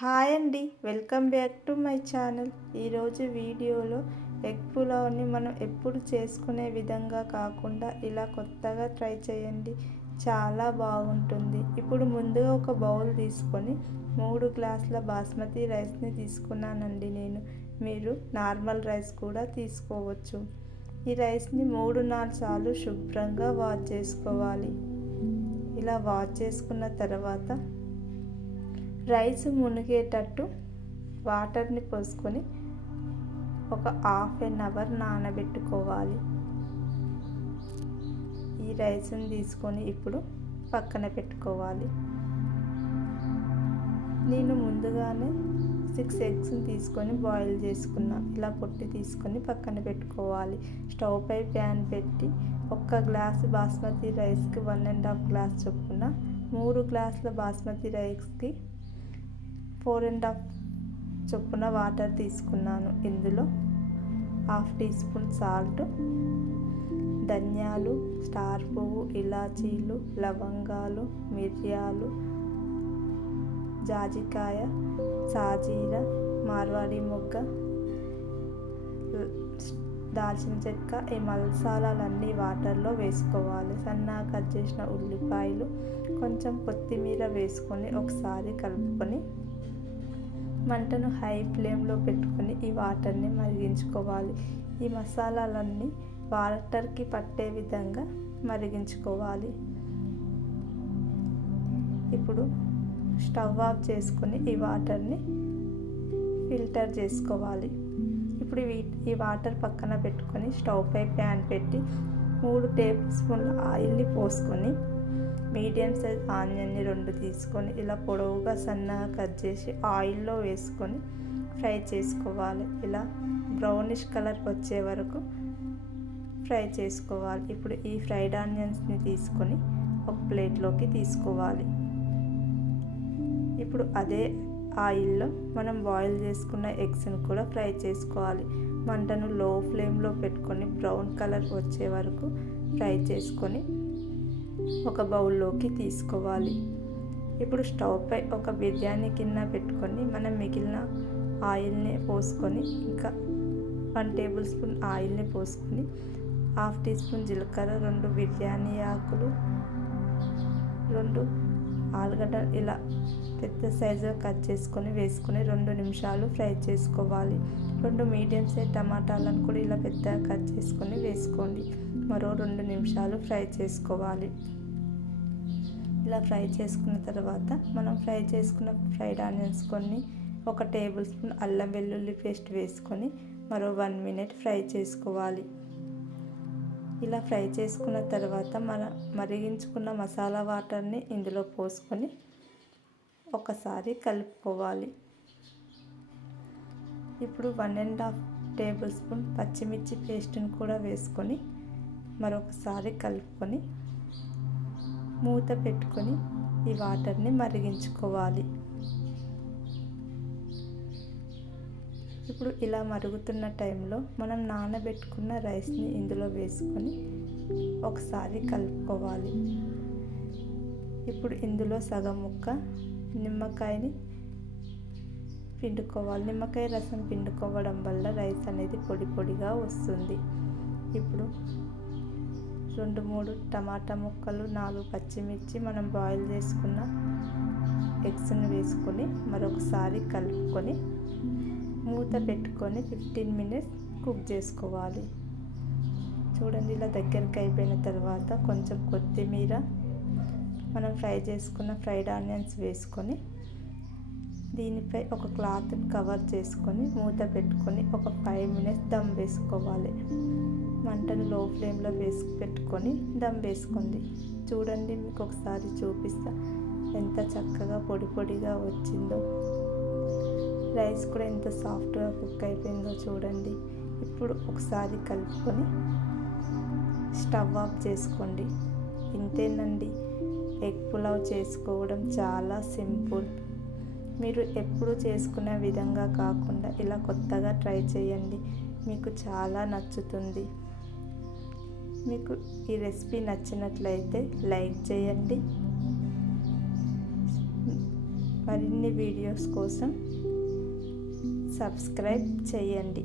Hi అండి welcome back to my channel. ఈరోజు వీడియోలో ఎగ్ పులావ్ని మనం ఎప్పుడు చేసుకునే విధంగా కాకుండా ఇలా కొత్తగా ట్రై చేయండి. చాలా బాగుంటుంది. ఇప్పుడు ముందుగా ఒక బౌల్ తీసుకొని మూడు గ్లాసుల బాస్మతి రైస్ని తీసుకున్నానండి నేను. మీరు నార్మల్ రైస్ కూడా తీసుకోవచ్చు. ఈ రైస్ని మూడు నాలుగు సార్లు శుభ్రంగా వాష్ చేసుకోవాలి. ఇలా వాష్ చేసుకున్న తర్వాత రైస్ మునిగేటట్టు వాటర్ని పోసుకొని ఒక హాఫ్ అన్ అవర్ నానబెట్టుకోవాలి. ఈ రైస్ని తీసుకొని ఇప్పుడు పక్కన పెట్టుకోవాలి. నేను ముందుగానే సిక్స్ ఎగ్స్ని తీసుకొని బాయిల్ చేసుకున్నా ఇలా పొట్టి తీసుకొని పక్కన పెట్టుకోవాలి. స్టవ్ పై ప్యాన్ పెట్టి ఒక్క గ్లాసు బాస్మతి రైస్కి వన్ అండ్ హాఫ్ గ్లాస్ చొప్పున మూడు గ్లాసుల బాస్మతి రైస్కి ఫోర్ అండ్ హాఫ్ చొప్పున వాటర్ తీసుకున్నాను. ఇందులో హాఫ్ టీ స్పూన్ సాల్ట్ ధనియాలు స్టార్ పువ్వు ఇలాచీలు లవంగాలు మిరియాలు జాజికాయ సాజీర మార్వాడి మొగ్గ దాల్చిన చెక్క ఈ మసాలాలన్నీ వాటర్లో వేసుకోవాలి. సన్నగా కట్ చేసిన ఉల్లిపాయలు కొంచెం కొత్తిమీర వేసుకొని ఒకసారి కలుపుకొని మంటను హై ఫ్లేమ్లో పెట్టుకొని ఈ వాటర్ని మరిగించుకోవాలి. ఈ మసాలాలన్నీ వాటర్కి పట్టే విధంగా మరిగించుకోవాలి. ఇప్పుడు స్టవ్ ఆఫ్ చేసుకొని ఈ వాటర్ని ఫిల్టర్ చేసుకోవాలి. ఇప్పుడు ఈ వాటర్ పక్కన పెట్టుకొని స్టవ్ పై ప్యాన్ పెట్టి మూడు టేబుల్ స్పూన్ల ఆయిల్ని పోసుకొని మీడియం సైజ్ ఆనియన్ని రెండు తీసుకొని ఇలా పొడవుగా సన్నగా కట్ చేసి ఆయిల్లో వేసుకొని ఫ్రై చేసుకోవాలి. ఇలా బ్రౌనిష్ కలర్ వచ్చే వరకు ఫ్రై చేసుకోవాలి. ఇప్పుడు ఈ ఫ్రైడ్ ఆనియన్స్ని తీసుకొని ఒక ప్లేట్లోకి తీసుకోవాలి. ఇప్పుడు అదే ఆయిల్లో మనం బాయిల్ చేసుకున్న ఎగ్స్ని కూడా ఫ్రై చేసుకోవాలి. మంటను లో ఫ్లేమ్లో పెట్టుకొని బ్రౌన్ కలర్ వచ్చే వరకు ఫ్రై చేసుకొని ఒక బౌల్లోకి తీసుకోవాలి. ఇప్పుడు స్టవ్పై ఒక బిర్యానీ కింద పెట్టుకొని మనం మిగిలిన ఆయిల్ని పోసుకొని ఇంకా వన్ టేబుల్ స్పూన్ ఆయిల్ని పోసుకొని హాఫ్ టీ స్పూన్ జీలకర్ర రెండు బిర్యానీ ఆకులు రెండు ఆలుగడ్డ ఇలా పెద్ద సైజులో కట్ చేసుకొని వేసుకొని రెండు నిమిషాలు ఫ్రై చేసుకోవాలి. రెండు మీడియం సైజ్ టమాటాలను కూడా ఇలా పెద్దగా కట్ చేసుకొని వేసుకోండి. మరో రెండు నిమిషాలు ఫ్రై చేసుకోవాలి. ఇలా ఫ్రై చేసుకున్న తర్వాత మనం ఫ్రై చేసుకున్న ఫ్రైడ్ ఆనియన్స్ కొన్ని ఒక టేబుల్ స్పూన్ అల్లం వెల్లుల్లి పేస్ట్ వేసుకొని మరో వన్ మినిట్ ఫ్రై చేసుకోవాలి. ఇలా ఫ్రై చేసుకున్న తర్వాత మన మరిగించుకున్న మసాలా వాటర్ని ఇందులో పోసుకొని ఒకసారి కలుపుకోవాలి. ఇప్పుడు one and half tablespoon పచ్చిమిర్చి పేస్ట్ని కూడా వేసుకొని మరొకసారి కలుపుకొని మూత పెట్టుకొని ఈ వాటర్ని మరిగించుకోవాలి. ఇప్పుడు ఇలా మరుగుతున్న టైంలో మనం నానబెట్టుకున్న రైస్ని ఇందులో వేసుకొని ఒకసారి కలుపుకోవాలి. ఇప్పుడు ఇందులో సగం ముక్క నిమ్మకాయని పిండుకోవాలి. నిమ్మకాయ రసం పిండుకోవడం వల్ల రైస్ అనేది పొడి పొడిగా వస్తుంది. ఇప్పుడు రెండు మూడు టమాటా ముక్కలు నాలుగు పచ్చిమిర్చి మనం బాయిల్ చేసుకున్న ఎగ్స్ని వేసుకొని మరొకసారి కలుపుకొని మూత పెట్టుకొని ఫిఫ్టీన్ మినిట్స్ కుక్ చేసుకోవాలి. చూడండి ఇలా దగ్గరికి అయిపోయిన తర్వాత కొంచెం కొత్తిమీర మనం ఫ్రై చేసుకున్న ఫ్రైడ్ ఆనియన్స్ వేసుకొని దీనిపై ఒక క్లాత్ని కవర్ చేసుకొని మూత పెట్టుకొని ఒక ఫైవ్ మినిట్స్ దమ్ వేసుకోవాలి. మంటను లో ఫ్లేమ్లో వేసి పెట్టుకొని దమ్ వేసుకోండి. చూడండి మీకు ఒకసారి చూపిస్తా ఎంత చక్కగా పొడి పొడిగా వచ్చిందో. రైస్ కూడా ఎంత సాఫ్ట్గా కుక్ అయిపోయిందో చూడండి. ఇప్పుడు ఒకసారి కలుపుకొని స్టవ్ ఆఫ్ చేసుకోండి. ఇంతేనండి. ఎగ్ పులావ్ చేసుకోవడం చాలా సింపుల్. మీరు ఎప్పుడు చేసుకునే విధంగా కాకుండా ఇలా కొత్తగా ట్రై చేయండి. మీకు చాలా నచ్చుతుంది. మీకు ఈ రెసిపీ నచ్చినట్లయితే లైక్ చేయండి. మరిన్ని వీడియోస్ కోసం సబ్స్క్రైబ్ చేయండి.